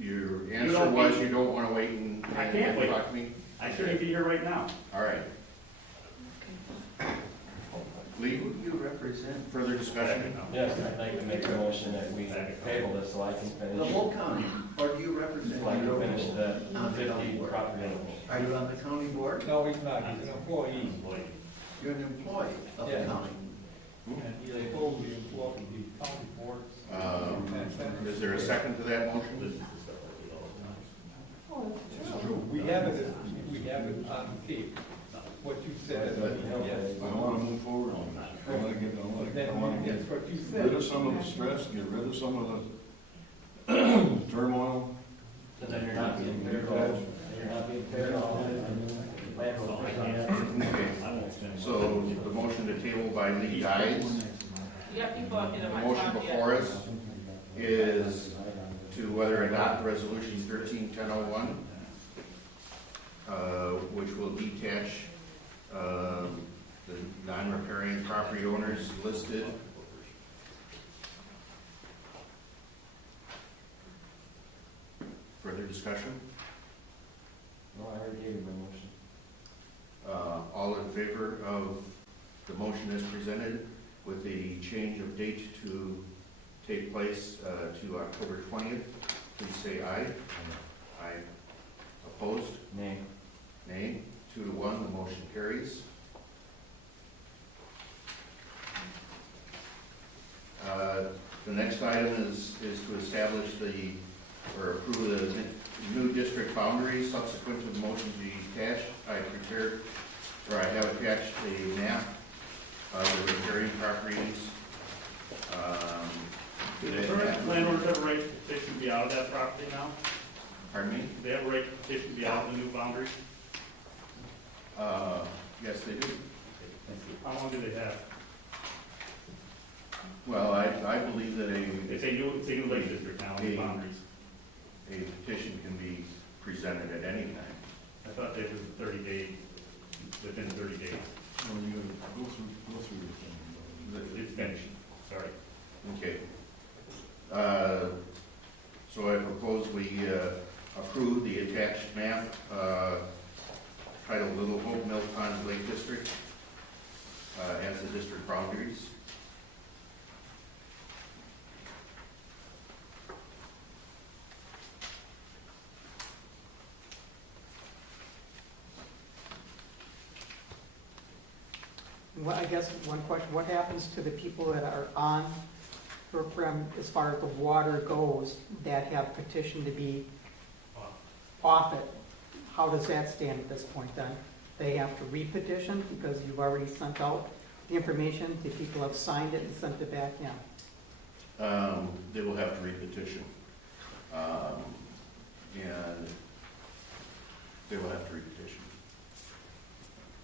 your You answer don't was need- you don't want to wait and I can't wait. talk to me? I shouldn't be here right now. All right. Lee, Who do you represent? further discussion? Yes, I'd like to make a motion that we table this so I can The finish, whole county, or do you represent? so I your can own finish board? the On the 50 county board. property owners. Are you on the county board? No, he's not, he's an employee. You're an employee of the Yeah. county. And he's a totally employee of the county board. Is there a second to that motion? It's true, we have it on tape, what you said, yes. I want to move forward on that. I want to Then that's what you get rid of said. some of the stress, get rid of some of the turmoil. So then you're not being fair at all. You're not being fair at all. Landlord, I can't. Okay. dies. You got people up here The that might motion talk yet. before us is to whether or not resolution 13-1001, which will detach the non-riparian property owners listed. Further discussion? No, I already gave you my motion. All in favor of the motion as presented with the change of date to take place to October 20th, please say aye. Aye. Opposed? Nay. Nay. 2 to 1, the motion carries. The next item is to establish or approve the new district boundaries subsequent to the motion to be attached. I have attached a map of the riparian properties. Do the current landowners have a right to petition to be out of that property now? Pardon me? Do they have a right to petition to be out of the new boundaries? Yes, they do. How long do they have? Well, I believe that It's a new lake district now, new boundaries. a petition can be presented at any time. I thought they was 30 days, within 30 days. Well, you gotta go through the thing. It's finished, sorry. Okay. So I propose we approve the attached map titled Little Hope Mill Pond Lake District as the district boundaries. Well, I guess one question, what happens to the people that are on Bertram as far as the water goes that have petitioned to be off it? How does that stand at this point then? They have to re-petition because you've already sent out the information, the people have signed it and sent it back in? They will have to re-petition. And they will have to re-petition.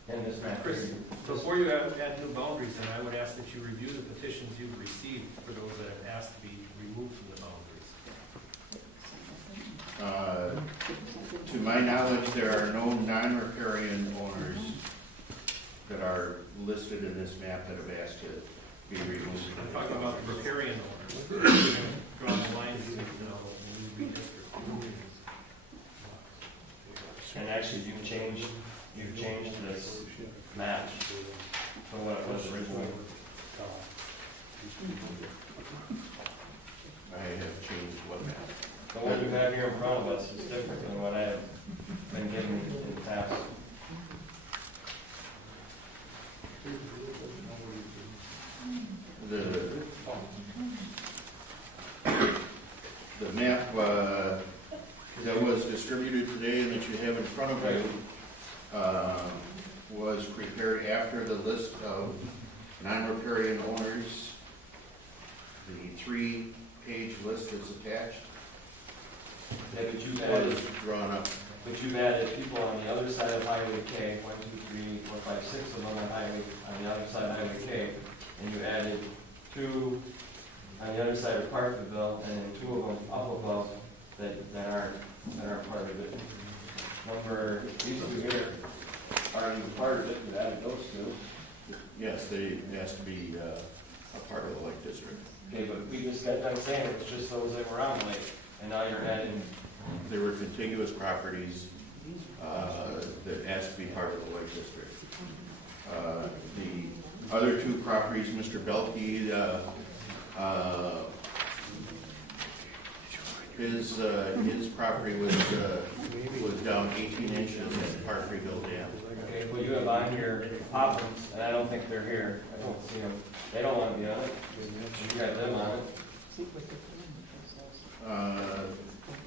And this map. Chris, before you add new boundaries, then I would ask that you review the petitions you've received for those that have asked to be removed from the boundaries. To my knowledge, there are no non-riparian owners that are listed in this map that have asked to be removed. I'm talking about the riparian owners. Draw the lines, you know, and redistrict. And actually, you've changed this map from what it was originally. I have changed what map? The one you have here in front of us is different than what I have been given in the past. The map that was distributed today and that you have in front of you was prepared after the list of non-riparian owners. The 3-page list is attached. Yeah, but you've Or added, is drawn up. but you've added people on the other side of Highway K, 1, 2, 3, 4, 5, 6 of them on the other side of Highway K, and you added 2 on the other side of Parkerville, and then 2 of them up above that aren't part of it. These 2 here aren't even part of it, you added those 2. Yes, they has to be a part of the Lake District. Okay, but we just got done saying it's just those that were on the lake, and now you're adding. They were contiguous properties that has to be part of the Lake District. The other 2 properties, Mr. Belkey, his property was down 18 inches at Parkerville Dam. Okay, well, you have on here Poppins, and I don't think they're here. I don't see them. They don't want to be on it. You got them on it.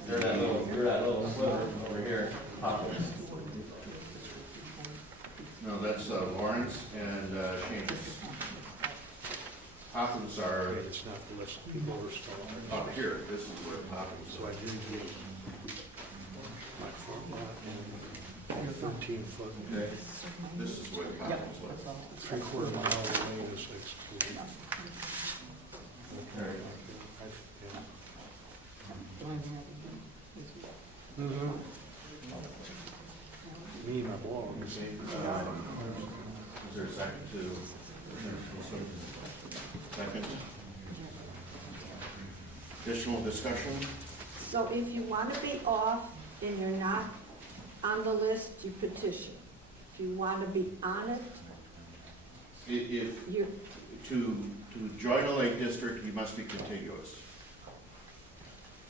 You're that little sliver over here, Poppins. No, that's Lawrence and Chambers. Poppins are It's not the list of people who are still on up here. This is where Poppins So I are. didn't get my front lot and 13 foot, Okay, this is what Yep, counts. that's all. 3/4 mile away is excluded. Okay. The only thing I can do is- Me, my blog. Is there a second to? Second. Additional discussion? So if you want to be off and you're not on the list, you petition. If you want to be on it, If, you, to join a lake district, you must be contiguous.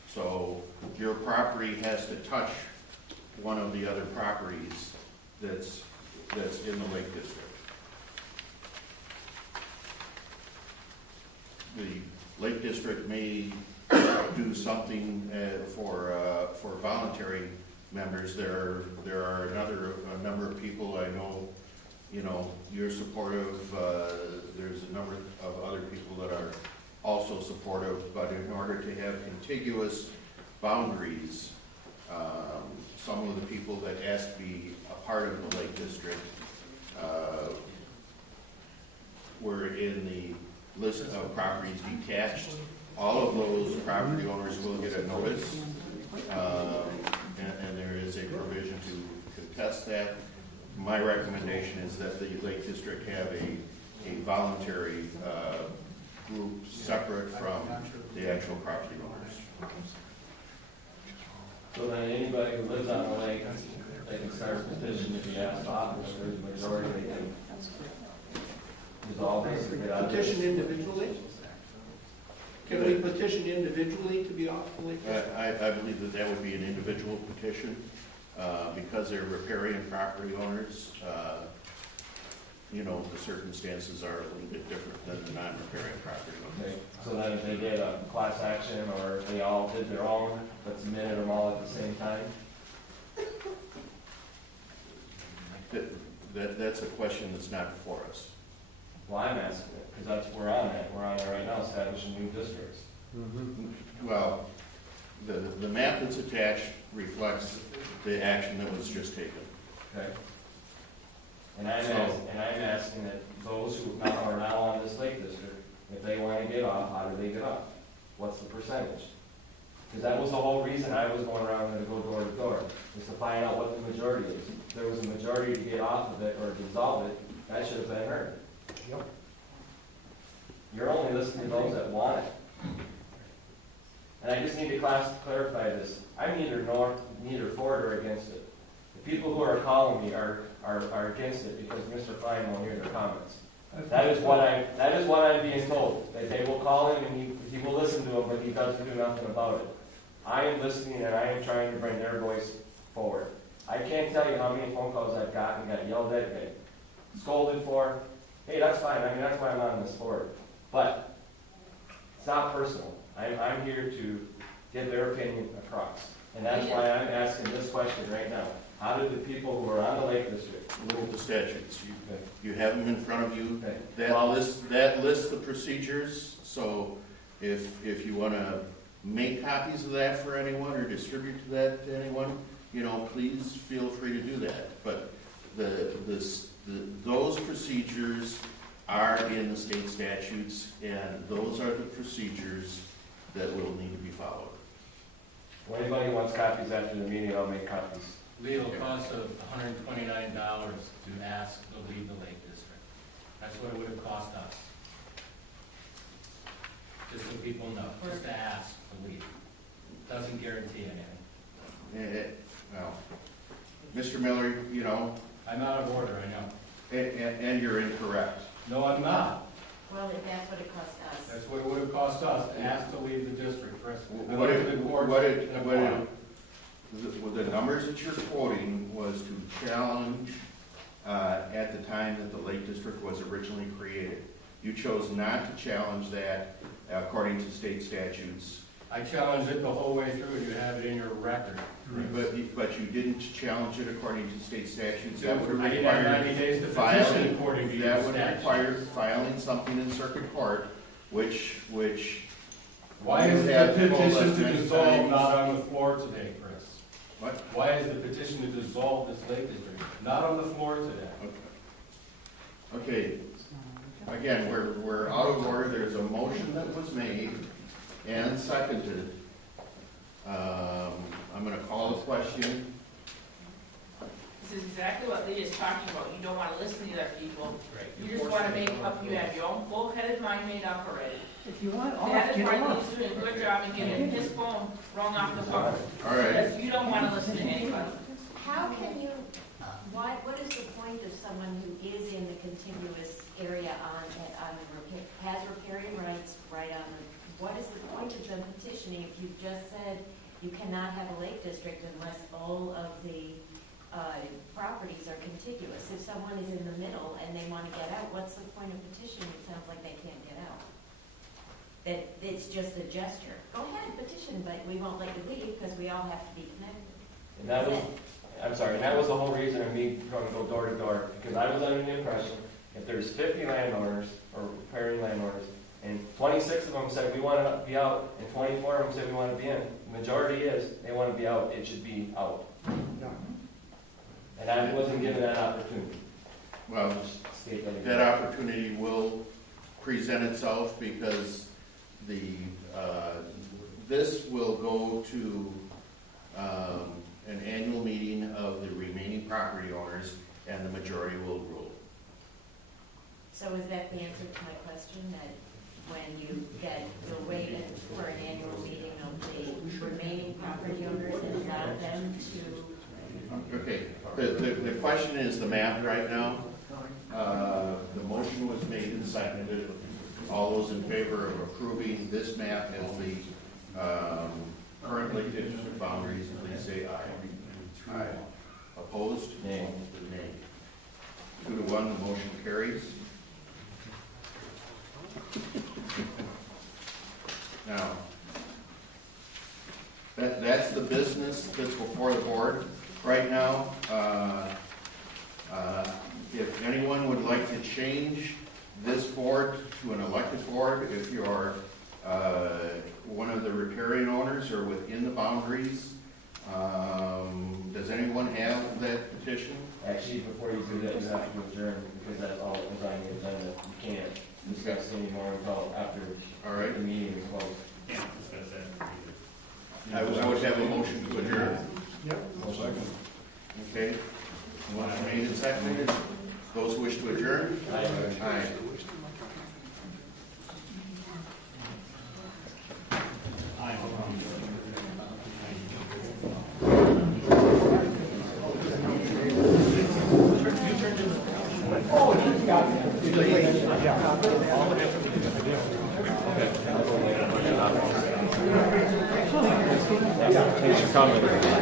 So your property has to touch one of the other properties that's in the lake district. The lake district may do something for voluntary members. There are a number of people I know, you know, you're supportive. There's a number of other people that are also supportive, but in order to have contiguous boundaries, some of the people that asked to be a part of the Lake District were in the list of properties detached. All of those property owners will get a notice, and there is a provision to contest that. My recommendation is that the Lake District have a voluntary group separate from the actual property owners. So then anybody who lives on the lake, they can start a petition if you ask off, if there's a majority, they can resolve this and get out of it. Petition individually? Can we petition individually to be off the lake? I believe that that would be an individual petition, because they're riparian property owners. You know, the circumstances are a little bit different than the non-riparian property owners. Okay, so then if they did a class action, or if they all did their own, but submitted them all at the same time? That's a question that's not before us. Well, I'm asking it, because that's where I'm at. We're on there right now, establishing new districts. Well, the map that's attached reflects the action that was just taken. Okay. And I'm asking that those who now are now on this lake district, if they want to get off, how do they get off? What's the percentage? Because that was the whole reason I was going around there to go door to door, is to find out what the majority is. If there was a majority to get off of it or dissolve it, that should have been heard. Yep. You're only listening to those that want it. And I just need to clarify this. I'm neither for it or against it. The people who are calling me are against it because Mr. Fine won't hear their comments. That is what I'm being told. That they will call him and he will listen to them, but he doesn't do nothing about it. I am listening and I am trying to bring their voice forward. I can't tell you how many phone calls I've gotten, got yelled at, got scolded for. Hey, that's fine. I mean, that's why I'm on this board. But it's not personal. I'm here to get their opinion across. And that's why I'm asking this question right now. How did the people who are on the Lake District? Look at the statutes. You have them in front of you. Okay. That lists the procedures. So if you want to make copies of that for anyone or distribute that to anyone, you know, please feel free to do that. But those procedures are in the state statutes, and those are the procedures that will need to be followed. Well, anybody who wants copies after the meeting, I'll make copies. Legal cost of $129 to ask to leave the Lake District. That's what it would have cost us. Just so people know, just to ask to leave. Doesn't guarantee anything. Well, Mr. Miller, you know. I'm out of order, I know. And you're incorrect. No, I'm not. well, if that's what it costs us. That's what it would have cost us to ask to leave the district, Chris. The numbers that you're quoting was to challenge at the time that the Lake District was originally created. You chose not to challenge that according to state statutes. I challenged it the whole way through, and you have it in your record. But you didn't challenge it according to state statutes. I didn't have 90 days to petition according to your That would statute. require filing something in circuit court, which. Why is you the have told us petition to many dissolve times. not on the floor today, Chris? What? Why is the petition to dissolve this Lake District not on the floor today? Okay, again, we're out of order. There's a motion that was made and seconded. I'm gonna call the question. This is exactly what Lee is talking about. You don't want to listen to other people. You just want to make up, you have your own full-headed mind made up already. If you want off, That is get why off. Lee's doing a good job in getting his phone rung off the phone. All right. Because you don't want to listen to anybody. How can you, what is the point of someone who is in the contiguous area has riparian rights right on the, what is the point of them petitioning if you've just said you cannot have a lake district unless all of the properties are contiguous? If someone is in the middle and they want to get out, what's the point of petitioning? It sounds like they can't get out. That it's just a gesture. Go ahead, petition, but we won't let you leave because we all have to be connected. And that was, I'm sorry, and that was the whole reason of me trying to go door to door, because I was under the impression if there's 50 landowners or riparian landowners, and 26 of them said we want to be out, and 24 of them said we want to be in, the majority is they want to be out, it should be out. And I wasn't given that opportunity. Well, State that opportunity will present itself because this will go to an annual meeting of the remaining property owners, and the majority will rule. So is that the answer to my question, that when you get, you'll wait for an annual meeting of the remaining property owners and allow them to? Okay, the question is the map right now. The motion was made and seconded. All those in favor of approving this map as the current Lake District boundaries, please say aye. Aye. Opposed? Nay. Nay. 2-1, the motion carries. Now, that's the business that's before the board right now. If anyone would like to change this board to an elected board, if you're one of the riparian owners or within the boundaries, does anyone have that petition? Actually, before you do that, you have to adjourn, because that's all that was on the agenda. You can't discuss anymore until after the meeting is closed. Can't discuss that. I would have a motion to adjourn. Yep. Second. Okay. Motion made and seconded. Those who wish to adjourn? Aye. Aye. Thanks for coming.